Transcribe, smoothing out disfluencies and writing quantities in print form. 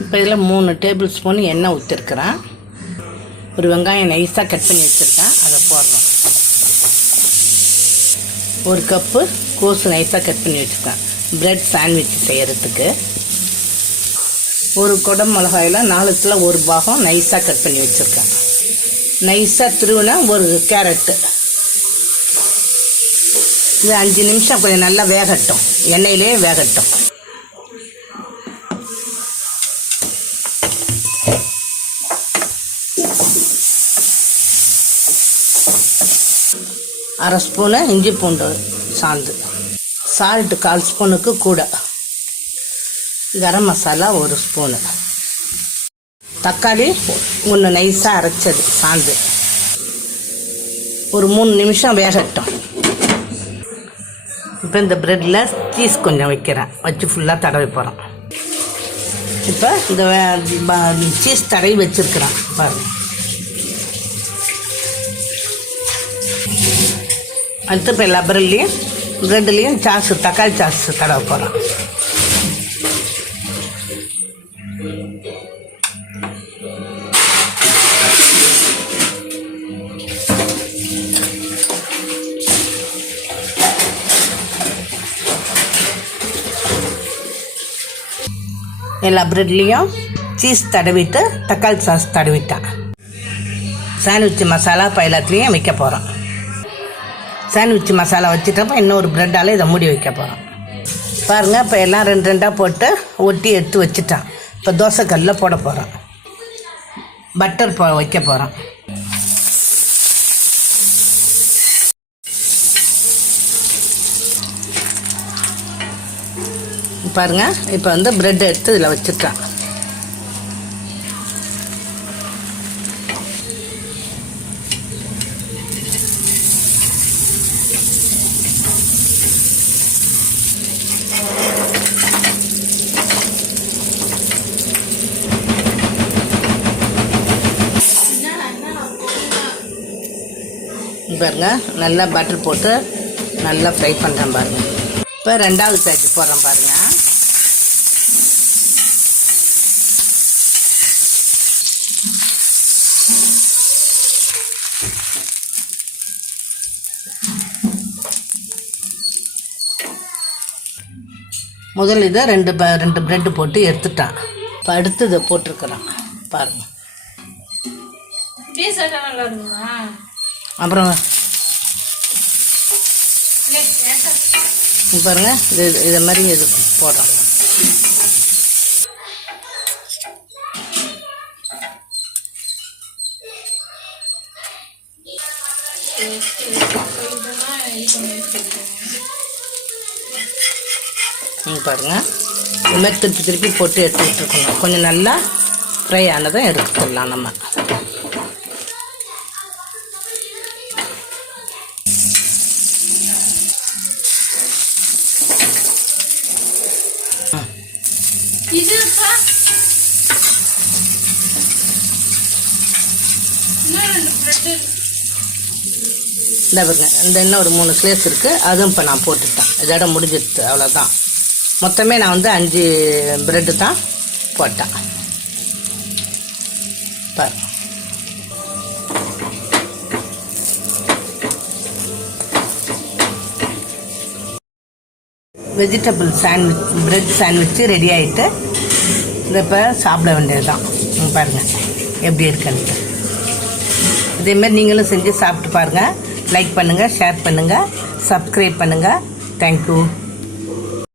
இப்போ இதில் 3 table spoon எண்ணெய் ஊற்றிருக்கிறேன். ஒரு வெங்காயம் நைஸாக கட் பண்ணி வச்சுருக்கேன், அதை போடுறோம். 1 கப்பு கோஸு நைஸாக கட் பண்ணி வச்சுருக்கேன் ப்ரெட் சாண்ட்விச் செய்கிறதுக்கு. 1 குடை மிளகாயில் 4ல் 1 பாகம் நைஸாக கட் பண்ணி வச்சுருக்கேன். நைஸாக திருவினா 1 கேரட்டு. இது 5 நிமிஷம் கொஞ்சம் நல்லா வேகட்டும், எண்ணெயிலே வேகட்டும். அரை ஸ்பூனு இஞ்சி பூண்டு சாந்து, சால்ட்டு 1/4 ஸ்பூனுக்கு கூட, கரம் மசாலா 1 ஸ்பூனு, தக்காளி 1 நைஸாக அரைச்சது சாந்து. ஒரு 3 நிமிஷம் வேகட்டும். இப்போ இந்த ப்ரெட்டில் சீஸ் கொஞ்சம் வைக்கிறேன், வச்சு ஃபுல்லாக தடவி போகிறோம். இப்போ இந்த சீஸ் தடவி வச்சுருக்கிறேன் பாருங்கள். அடுத்து இப்போ எல்லா ப்ரெட்லேயும் சாஸு, தக்காளி சாஸு தடவை போகிறோம். எல்லா ப்ரெட்லேயும் சீஸ் தடவிட்டு தக்காளி சாஸ் தடவிட்டேன். சாண்ட்விச் மசாலா இப்போ எல்லாத்துலேயும் வைக்க போகிறோம். சாண்ட்விச் மசாலா வச்சுட்டப்போ இன்னொரு ப்ரெட்டால் இதை மூடி வைக்க போகிறோம். பாருங்கள், இப்போ எல்லாம் 2 போட்டு ஒட்டி எடுத்து வச்சுட்டேன். இப்போ தோசைக்கல்லில் போட போகிறோம். பட்டர் வைக்க போகிறோம். பாருங்கள், இப்போ ப்ரெட் எடுத்து இதில் வச்சுட்டேன். பாருங்க, நல்லா பட்டர் போட்டு நல்லா ஃப்ரை பண்ணுறேன் பாருங்கள். இப்போ 2வது பேட்ச் போடுறேன் பாருங்கள். முதல்ல இதை 2 ப்ரெட்டு போட்டு எடுத்துட்டான். இப்போ அடுத்து இதை போட்டிருக்கிறேன் பாருங்கள். அப்புறம் பாருங்கள், இதை மாதிரி இது போடுறோம். பாருங்கள், இது மாதிரி திருப்பி போட்டு எடுத்துக்கிட்டு இருக்கணும். கொஞ்சம் நல்லா ஃப்ரை ஆனதும் எடுத்துக்கலாம் நம்ம. இந்த பாருங்க, இந்த இன்னும் ஒரு 3 ஸ்லேஸ் இருக்குது, அதுவும் இப்போ நான் போட்டுட்டேன். இதோட முடிஞ்சிடுது, அவ்வளோதான். மொத்தமே நான் 5 ப்ரெட்டு தான் போட்டேன். பாரு, vegetable sandwich, bread sandwich ready ஆகிட்டு இதை இப்போ சாப்பிட வேண்டியது தான். பாருங்கள் எப்படி இருக்குன்ட்டு. இதேமாதிரி நீங்களும் செஞ்சு சாப்பிட்டு பாருங்கள். லைக் பண்ணுங்கள், ஷேர் பண்ணுங்கள், சப்ஸ்கிரைப் பண்ணுங்கள். தேங்க்யூ.